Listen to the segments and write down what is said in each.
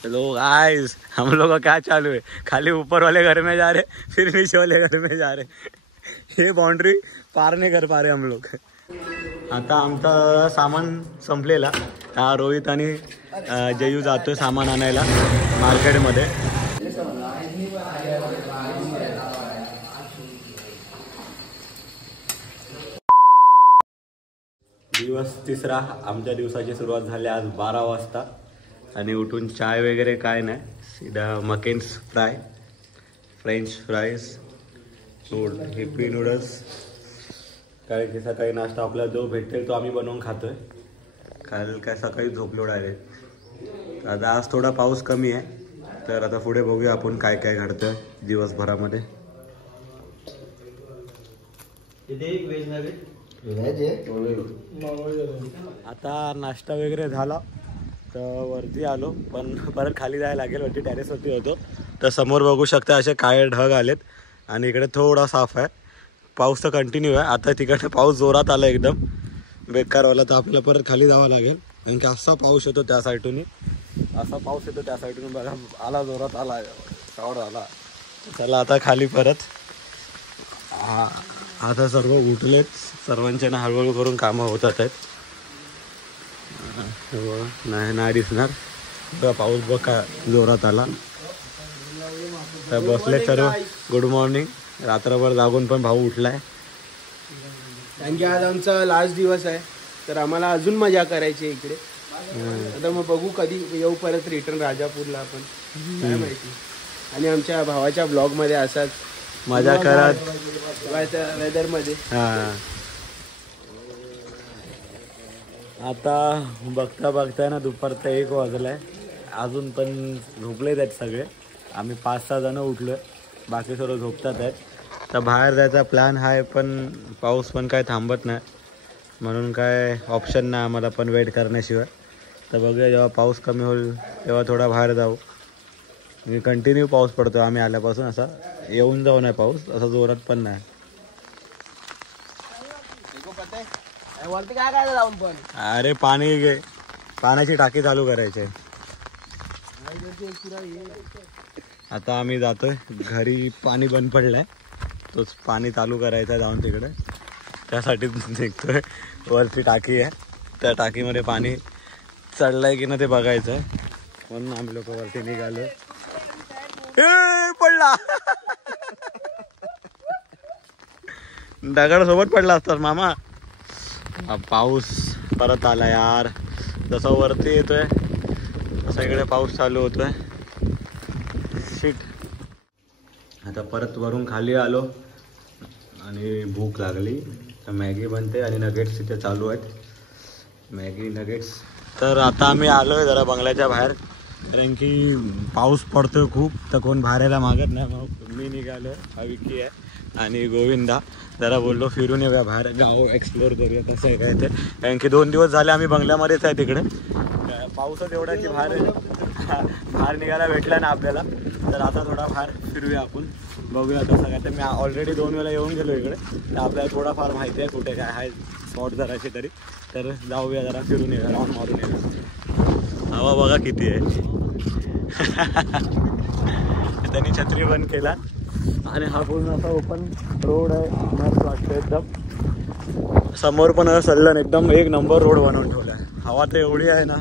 Hello guys, हम लोग का क्या चालू है? खाली ऊपर वाले घर में जा रहे, फिर नीचे वाले घर में जा रहे। ये बाउंड्री पार नहीं कर पा रहे हम लोग। आता आमचा सामान संपलेला, रोहित आणि जयू जातोय सामान आणायला मार्केटमध्ये। दिवस तिसरा, आमच्या दिवसाची सुरुवात झाली आज 12 वाजता आणि उठून चाय वगैरे काय नाही, सीधा McCain's fry, French fries, hippie noodles. कारण की सकाळी नाश्ता आपल्याला जो भेटेल तो आम्ही बनवून खातोय। काल काय सकाळी झोपलो डायरेक्ट। आता आज थोडा पाऊस कमी आहे, तर आता पुढे बघूया आपण काय काय घडतं दिवसभरामध्ये। आता नाश्ता वगैरे झाला तर वरती आलो, पण परत खाली जायला लागेल। वरती टेरेसवरती होतो तर समोर बघू शकता असे काळे ढग आलेत आणि इकडे थोडा साफ आहे। पाऊस तर कंटिन्यू आहे। आता तिकडे पाऊस जोरात आला, एकदम बेकारवाला, तर आपल्याला परत खाली जावं लागेल। आणि की असा पाऊस येतो त्या साईडून, असा पाऊस येतो त्या साईडून बघा, आला जोरात, आला शावड आला। चला आता खाली परत। आता सर्व उठलेत, सर्वांच्या हळूहळू करून कामं होतात आहेत। नाही दिसणार पाऊस बघ का जोरात आला। तर बसले सर्व। Good morning. रात्रभर जागून पण भाऊ उठलाय, कारण की आज आमचा लास्ट दिवस आहे, तर आम्हाला अजून मजा करायची इकडे। आता मग बघू कधी येऊ परत रिटर्न राजापूरला आपण, काय माहिती। आणि आमच्या भावाच्या ब्लॉग मध्ये असाच मजा करत वेदर मध्ये। आता बघता बघता ना दुपारचा 1 वाजलाय, अजून पण झोपलेत आहेत सगळे। आम्ही 5-6 जण उठलोय, बाकी सर्व झोपतात आहेत। तर बाहेर जायचा प्लॅन आहे, पण पाऊस पण काय थांबत नाही, म्हणून काय ऑप्शन नाही आम्हाला पण वेट करण्याशिवाय। तर बघूया जेव्हा पाऊस कमी होईल तेव्हा थोडा बाहेर जाऊ। कंटिन्यू पाऊस पडतो आम्ही आल्यापासून, असा येऊन जाऊ नाही पाऊस, असा जोरात पण नाही। वरती काय काय जाऊन पण, अरे पाणी घे, पाण्याची टाकी चालू करायची। आता आम्ही जातोय घरी, पाणी बंद पडलंय, तोच पाणी चालू करायचा जाऊन तिकडे, त्यासाठी निघतोय। वरती टाकी आहे, त्या टाकीमध्ये पाणी चढलंय की ना ते बघायचं आहे, म्हणून आम्ही लोक वरती निघालो। पडला दगड सोबत पडला असतात मामा। पाऊस परत आला यार, जसा वरती येतोय तसा इकडे पाऊस चालू होतोय। शिट। आता परत वरून खाली आलो आणि भूक लागली, तर मॅगी बनते आणि नगेट्स तिथे चालू आहेत, मॅगी नगेट्स। तर आता आम्ही आलोय जरा बंगल्याच्या बाहेर, कारण की पाऊस पडतोय खूप, तर कोण बाहेर यायला मागत नाही। मग मी निघालो, हा विकी आहे आणि गोविंदा, जरा बोललो फिरून येऊया बाहेर, गाव एक्सप्लोअर करूया कसं आहे काय ते। कारण की 2 दिवस झाले आम्ही बंगल्यामध्येच आहे तिकडे, पाऊसच एवढा की बाहेर निघायला भेटला ना आपल्याला। तर आता थोडा बाहेर फिरूया आपण, बघूया कसं काय। तर मी ऑलरेडी 2 वेळा येऊन गेलो इकडे, तर आपल्याला थोडाफार माहिती आहे कुठे काय आहे स्पॉट जराशी तरी। तर जाऊया जरा फिरून येऊया, राऊंड मारून येऊया। हवा बघा किती आहे। त्यांनी छत्री बंद केला आणि हा पूर्ण असा ओपन रोड आहे, मस्त वाटतं एकदम। समोर पण सल्लन एकदम 1 नंबर रोड बनवून ठेवला आहे। हवा तर एवढी आहे ना,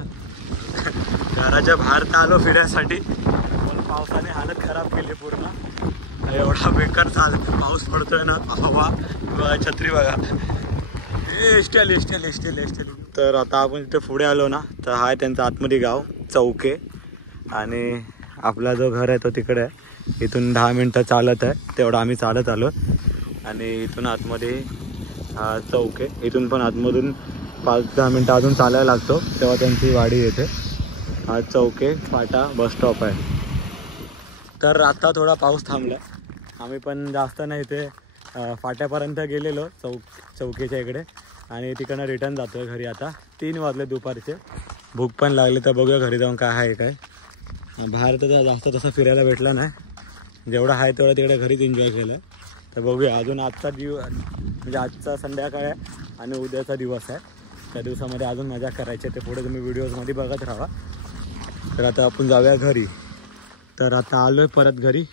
घराच्या बाहेर तर आलो फिरण्यासाठी, पण पावसाने हालत खराब केली पूर्ण। एवढा बेकार पाऊस पडतोय ना, हवा, छत्री बघा। एस्टेल। तर आता आपण तिथे पुढे आलो ना, तर हा त्यांचं आतमध्ये गाव चौके, आणि आपला जो घर आहे तो तिकडे आहे। इथून 10 मिनटं चालत आहे, तेवढं आम्ही चालत आलो। आणि इथून आतमध्ये हा चौक आहे, इथून पण आतमधून 5-10 मिनटं अजून चालायला लागतो, तेव्हा त्यांची वाडी येते। हा चौक आहे, फाटा बस स्टॉप आहे। तर आता थोडा पाऊस थांबला, आम्ही पण जास्त नाही ते फाट्यापर्यंत गेलेलो चौकीच्या इकडे, आणि तिकडनं रिटर्न जातोय घरी। आता 3 वाजले दुपारचे, भूक पण लागली, तर बघूया घरी जाऊन काय आहे काय। बाहेर तर जास्त तसं फिरायला भेटला नाही, जेवढा आहे तेवढा तिकडे घरीच एन्जॉय केलं। तर बघूया अजून आजचा दिवस, म्हणजे आजचा संध्याकाळ आहे आणि उद्याचा दिवस आहे, त्या दिवसामध्ये अजून मजा करायची, ते पुढे तुम्ही व्हिडिओजमध्ये बघत राहा। तर आता आपण जाऊया घरी. तर आता आलोय परत घरी.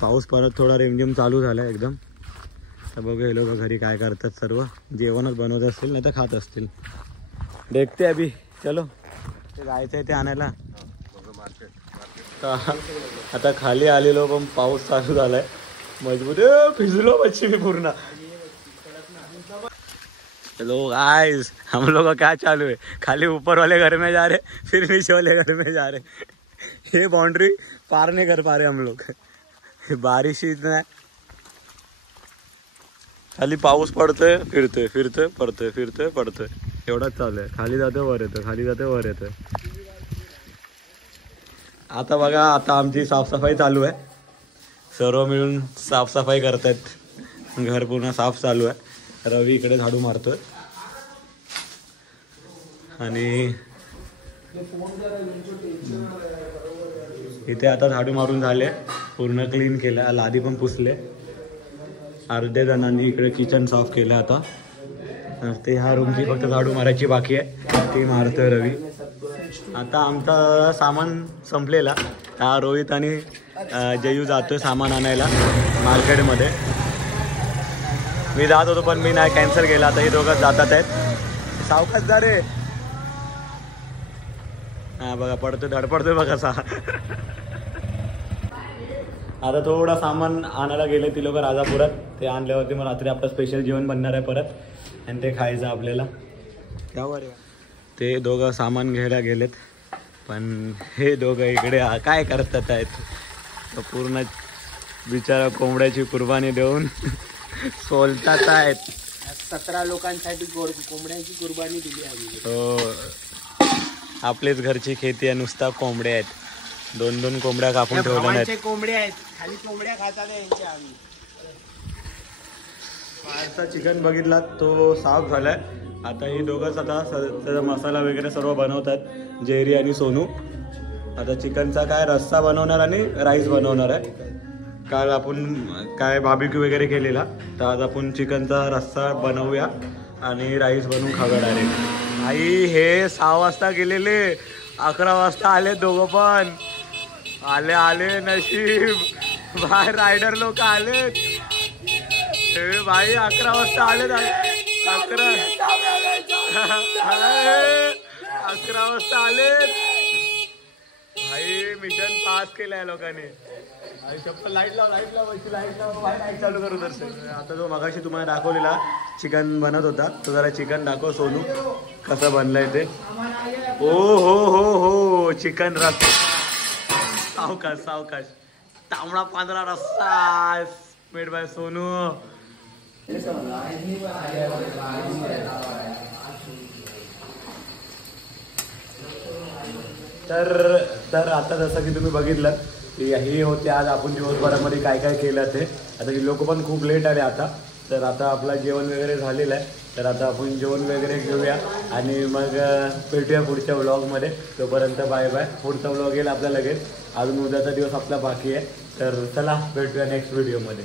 पाऊस परत थोडा रिमझिम चालू झाला एकदम. तर बघूया हे लोक घरी काय करतात. सर्व जेवणच बनवत असतील नाही तर खात असतील. देखते अभि चलो. ते जायचं आहे ते आणायला. आता खाली आलेलो पण पाऊस चालू झालाय मजबूत. भिजलो बच्ची मी पूर्ण. हेलो गाइस, हम लोग का क्या चालू है. खाली ऊपर वाले घर में जा रहे फिर नीचे वाले घर में जा रहे. ये बाउंड्री पार नहीं कर पा रहे हम लोग. बारिश ही इतना है. खाली पाऊस पडतोय फिरतोय फिरतोय पडतोय फिरतोय पडतोय एवढाच चालू आहे. खाली जातोय वर येतोय खाली जातोय वर येतोय. आता बघा आता आमची साफसफाई चालू आहे. सर्व मिळून साफसफाई करतायत. घर पूर्ण साफ चालू आहे. रवी इकडे झाडू मारतोय आणि इथे आता झाडू मारून झाले. पूर्ण क्लीन केलं. लादी पण पुसले. अर्धे जणांनी इकडे किचन साफ केलं. आता ते ह्या रूमची फक्त झाडू मारायची बाकी आहे. ती मारतोय रवी. आता आमचा सामान संपलेला. हा रोहित आणि जयू जातोय सामान आणायला मार्केटमध्ये. मी जात होतो पण मी नाही कॅन्सल केला. आता हे दोघं जातात आहेत. सावकाश जा रे. हा बघा पडतोय धडपडतोय बघा कसा. आता थोडा सामान आणायला गेले ती लोक राजापुरात. ते आणल्यावरती मग रात्री आपलं स्पेशल जेवण बनणार आहे परत आणि ते खायचं आपल्याला. त्यावर ते दोघं सामान घ्यायला गेलेत पण हे दोघं इकडे काय करतात आहेत. तर पूर्ण बिचारा कोंबड्याची कुर्बानी देऊन सोलतात आहेत. 17 लोकांसाठी कोंबड्याची कुर्बानी दिली आम्ही. हो आपलीच घरची खेती आहे. नुसता कोंबड्या आहेत. 2-2 कोंबड्या कापून ठेवल्या नाहीत. कोंबड्या आहेत. खाली कोंबड्या खातात यांच्या आम्ही. बाहेरचा चिकन बघितला तो साफ झालाय. आता ही दोघंच आता त्याचा मसाला वगैरे सर्व बनवतात. जेरी आणि सोनू. आता चिकनचा काय रस्सा बनवणार आणि राईस बनवणार आहे. काल आपण काय बार्बेक्यू वगैरे केलेला. तर आज आपण चिकनचा रस्सा बनवूया आणि राईस बनवून खाऊया डायरेक्ट. आई हे 6 वाजता गेलेले 11 वाजता आले दोघं पण. आले आले नशीब. बाहेर रायडर लोक आलेत. हे भाई 11 वाजता आलेत. 11 वाजता आलेत भाई. मिशन पास केलंय लोकांनी. लाईट लाव लाईट चालू करू दर्शन. आता जो मगाशी तुम्हाला दाखवलेला चिकन बनत होता तो जरा चिकन दाखव सोनू कसं बनलंय ते. ओ हो हो हो चिकन रस्सा. सावकाश सावकाश. तांबडा पांढरा रस्सा मेड बाय सोनू. तर आता जसं की तुम्ही बघितलं की हे होते आज आपण दिवसभरामध्ये काय काय केलं ते. आता ही लोक पण खूप लेट आले आता. तर आता आपला जेवण वगैरे झालेलं आहे. तर आता आपण जेवण वगैरे घेऊया आणि मग भेटूया पुढच्या व्लॉगमध्ये. तोपर्यंत बाय बाय. पुढचा व्लॉग येईल आपला लगेच. अजून उद्याचा दिवस आपला बाकी आहे. तर चला भेटूया नेक्स्ट व्हिडिओमध्ये.